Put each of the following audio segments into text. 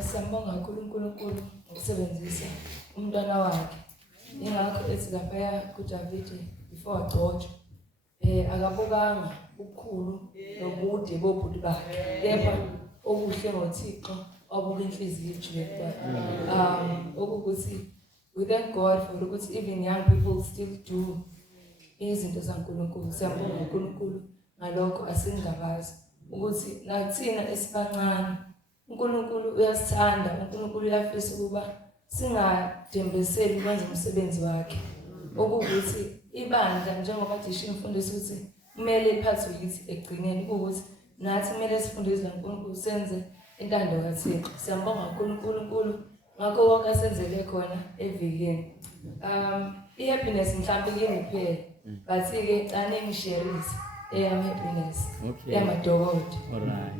Siyambonga kakhulu uNkulunkulu ngokusebenzisa umntwana wakhe. Ingakho ethi lapha kuDavid before agcotshwe akabukanga ubukhulu nobude bobude bakhe. Kepha okuhle ngoThixo obuka inhliziyo ijule ukuthi we thank God for ukuthi even young people still do izinto zaNkulunkulu. Siyambonga uNkulunkulu ngalokho asingabazi ukuthi nathina esibancane uNkulunkulu uyasithanda, uNkulunkulu uyafisa ukuba singadembeseli ukwenza umsebenzi wakhe. Okuwukuthi ibandla njengoba dishe imfundiso ukuthi kumele iphathwe yithi egcineni ukuthi nathi kumele sifundiswe uNkulunkulu senze intando kaThixo. Siyambonga uNkulunkulu ngakho konke asenzele khona evikini. I-happiness mhlawumbe ngiyiphele but-ke anengisherisi eyami happiness yamadokodo.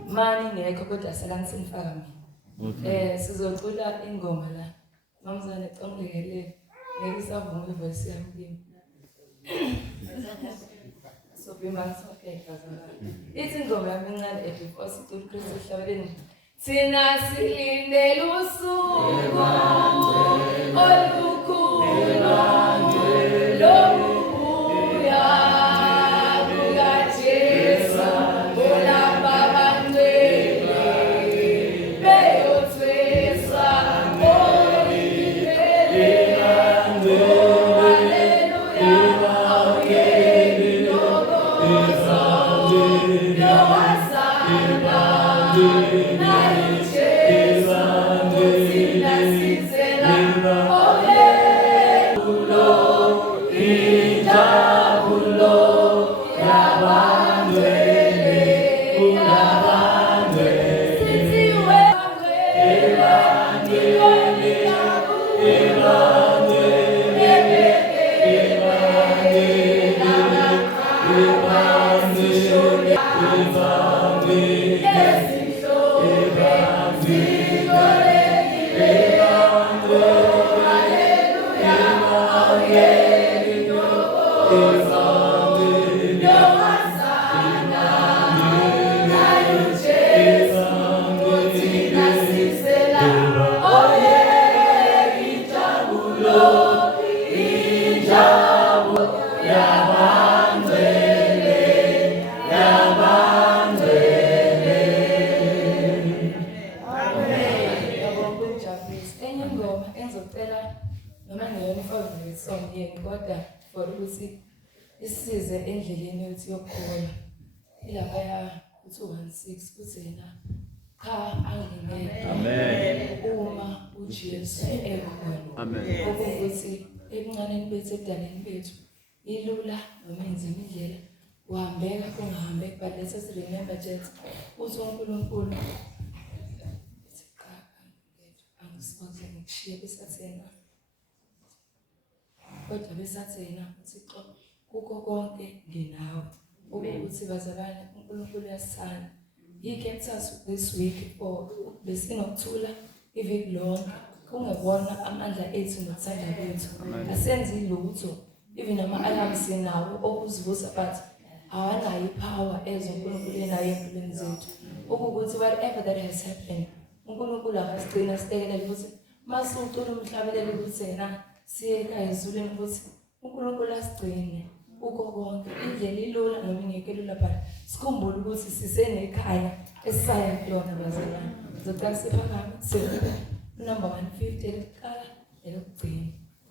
Mani ngekho kodwa sekansinifaka mina. Sizocula ingoma la. Mamzane ongekele ngisavuma ivoice yami kimi. So bimani okay kazana. Ithi ingoma yami incane before sicula uKristu ehlabeleni. Thina silindele usuku olukhulu lokubuya kukaJesu olapha abangcwele beyothwesa olindele haleluya awuyeni nokozo yowasanda isize endleleni yokuthi yokukholwa ilapha ku216 kuthina cha angingeke amen uma uJesu ekhona amen ukuthi ebuncaneni bethu ebudaleni bethu ilula noma enzima indlela uhambeka kungahambeki but let us remember that uthi uNkulunkulu angisiboze ngikushiye besathena kodwa besathena uThixo kukho konke nginawe ukuthi bazalwane uNkulunkulu uyasithanda. He kept us this week for besinokuthula iviki lonke kungebona amandla ethu nokuthanda kwethu asenzi lutho even ama-alarms sinawo okuzivusa but awanayo ipower ezoNkulunkulu enayo empilweni zethu ukuthi whatever that has happened uNkulunkulu akasigcina sitekelela ukuthi masucula umhlabeleli ukuthi yena siye ekhaya ezulwini ukuthi uNkulunkulu asigcine ukho konke indlela ilula noma ingeke ilula but sikhumbule ukuthi sisenekhaya esisaya kulona bazalwane. Ngizocela siphakame number 150 elokuqala elokugcina.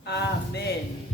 Amen.